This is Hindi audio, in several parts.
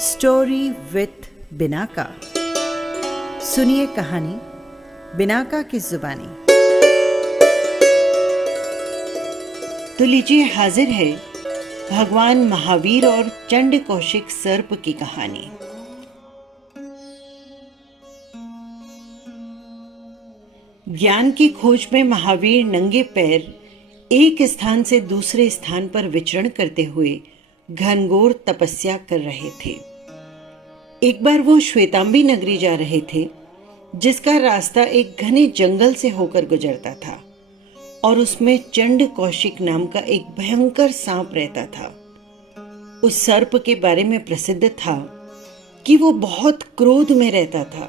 Story with Binaca. सुनिए कहानी बिनाका की जुबानी। तो लीजिए, हाजिर है भगवान महावीर और चंड कौशिक सर्प की कहानी। ज्ञान की खोज में महावीर नंगे पैर एक स्थान से दूसरे स्थान पर विचरण करते हुए घनघोर तपस्या कर रहे थे। एक बार वो श्वेतांबी नगरी जा रहे थे, जिसका रास्ता एक घने जंगल से होकर गुजरता था और उसमें चंड कौशिक नाम का एक भयंकर सांप रहता था। उस सर्प के बारे में प्रसिद्ध था कि वो बहुत क्रोध में रहता था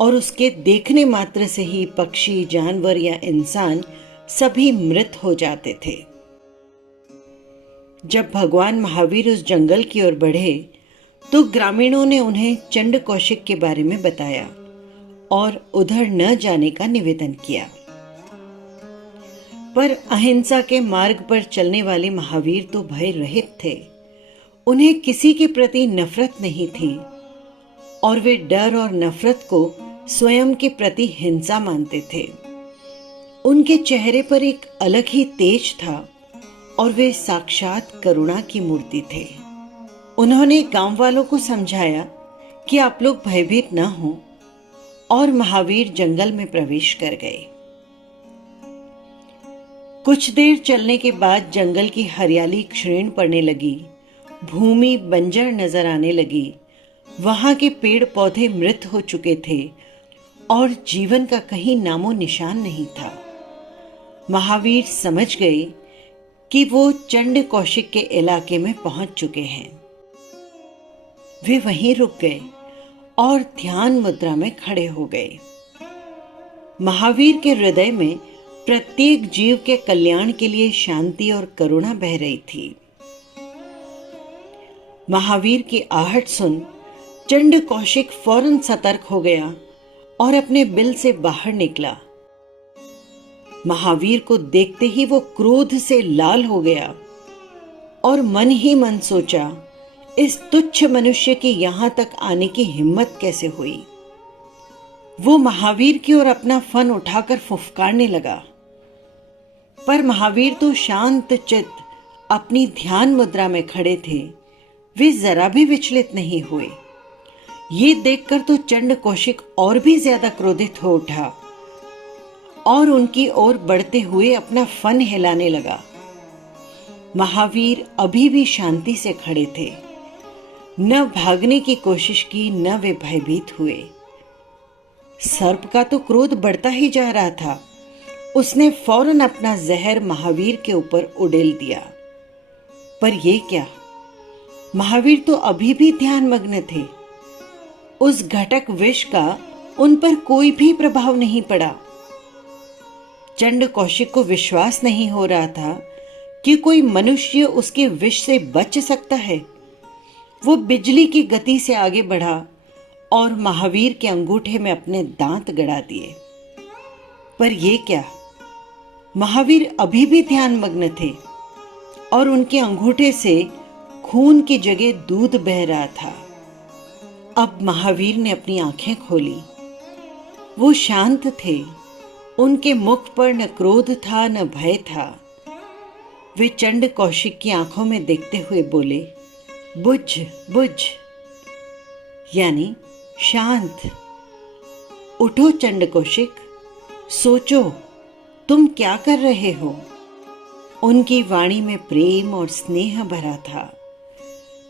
और उसके देखने मात्र से ही पक्षी, जानवर या इंसान सभी मृत हो जाते थे। जब भगवान महावीर उस जंगल की ओर बढ़े तो ग्रामीणों ने उन्हें चंड कौशिक के बारे में बताया और उधर न जाने का निवेदन किया। पर अहिंसा के मार्ग पर चलने वाले महावीर तो भय रहित थे। उन्हें किसी के प्रति नफरत नहीं थी और वे डर और नफरत को स्वयं के प्रति हिंसा मानते थे। उनके चेहरे पर एक अलग ही तेज था और वे साक्षात करुणा की मूर्ति थे। उन्होंने गांव वालों को समझाया कि आप लोग भयभीत न हों और महावीर जंगल में प्रवेश कर गए। कुछ देर चलने के बाद जंगल की हरियाली क्षीण पड़ने लगी, भूमि बंजर नजर आने लगी। वहां के पेड़ पौधे मृत हो चुके थे और जीवन का कहीं नामो निशान नहीं था। महावीर समझ गए कि वो चंड कौशिक के इलाके में पहुंच चुके हैं। वे वहीं रुक गए और ध्यान मुद्रा में खड़े हो गए। महावीर के हृदय में प्रत्येक जीव के कल्याण के लिए शांति और करुणा बह रही थी। महावीर की आहट सुन चंड कौशिक फौरन सतर्क हो गया और अपने बिल से बाहर निकला। महावीर को देखते ही वो क्रोध से लाल हो गया और मन ही मन सोचा, इस तुच्छ मनुष्य के यहां तक आने की हिम्मत कैसे हुई। वो महावीर की ओर अपना फन उठाकर फुफकारने लगा, पर महावीर तो शांत चित्त अपनी ध्यान मुद्रा में खड़े थे। वे जरा भी विचलित नहीं हुए। ये देखकर तो चंड कौशिक और भी ज्यादा क्रोधित हो उठा और उनकी ओर बढ़ते हुए अपना फन हिलाने लगा। महावीर अभी भी शांति से खड़े थे, न भागने की कोशिश की, न वे भयभीत हुए। सर्प का तो क्रोध बढ़ता ही जा रहा था। उसने फौरन अपना जहर महावीर के ऊपर उड़ेल दिया। पर यह क्या, महावीर तो अभी भी ध्यान मग्न थे। उस घटक विष का उन पर कोई भी प्रभाव नहीं पड़ा। चंड कौशिक को विश्वास नहीं हो रहा था कि कोई मनुष्य उसके विष से बच सकता है। वो बिजली की गति से आगे बढ़ा और महावीर के अंगूठे में अपने दांत गड़ा दिए। पर यह क्या, महावीर अभी भी ध्यान मग्न थे और उनके अंगूठे से खून की जगह दूध बह रहा था। अब महावीर ने अपनी आंखें खोली। वो शांत थे। उनके मुख पर न क्रोध था न भय था। वे चंड कौशिक की आंखों में देखते हुए बोले, बुझ बुझ, यानी शांत। उठो चंड कौशिक, सोचो तुम क्या कर रहे हो। उनकी वाणी में प्रेम और स्नेह भरा था।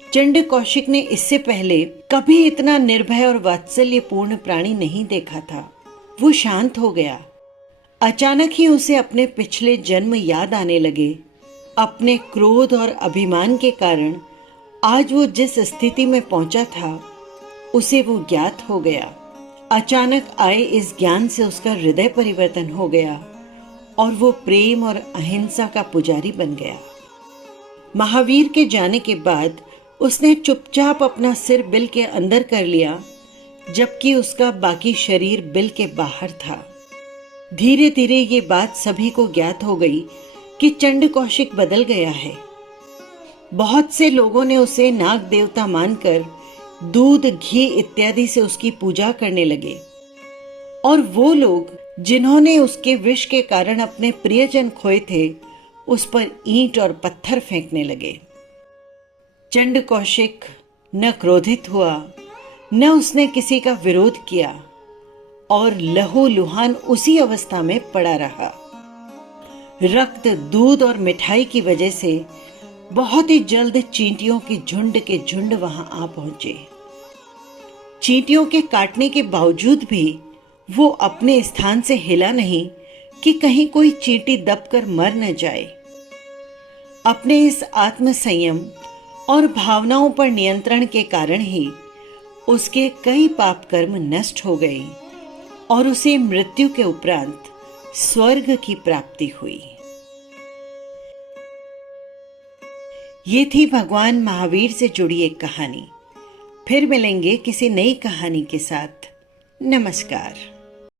चंड कौशिक ने इससे पहले कभी इतना निर्भय और वात्सल्यपूर्ण प्राणी नहीं देखा था। वो शांत हो गया। अचानक ही उसे अपने पिछले जन्म याद आने लगे। अपने क्रोध और अभिमान के कारण आज वो जिस स्थिति में पहुंचा था, उसे वो ज्ञात हो गया। अचानक आए इस ज्ञान से उसका हृदय परिवर्तन हो गया और वो प्रेम और अहिंसा का पुजारी बन गया। महावीर के जाने के बाद उसने चुपचाप अपना सिर बिल के अंदर कर लिया, जबकि उसका बाकी शरीर बिल के बाहर था। धीरे धीरे ये बात सभी को ज्ञात हो गई कि चंड कौशिक बदल गया है। बहुत से लोगों ने उसे नाग देवता मानकर दूध, घी इत्यादि से उसकी पूजा करने लगे और वो लोग जिन्होंने उसके विष के कारण अपने प्रियजन खोए थे, उस पर ईंट और पत्थर फेंकने लगे। चंड कौशिक न क्रोधित हुआ, न उसने किसी का विरोध किया और लहूलुहान उसी अवस्था में पड़ा रहा। रक्त, दूध और मिठाई की वजह से बहुत ही जल्द चींटियों के झुंड वहां आ पहुंचे। चींटियों के काटने के बावजूद भी वो अपने स्थान से हिला नहीं कि कहीं कोई चींटी दबकर मर न जाए। अपने इस आत्मसंयम और भावनाओं पर नियंत्रण के कारण ही उसके कई पाप कर्म नष्ट हो गए और उसे मृत्यु के उपरांत स्वर्ग की प्राप्ति हुई। ये थी भगवान महावीर से जुड़ी एक कहानी। फिर मिलेंगे किसी नई कहानी के साथ। नमस्कार।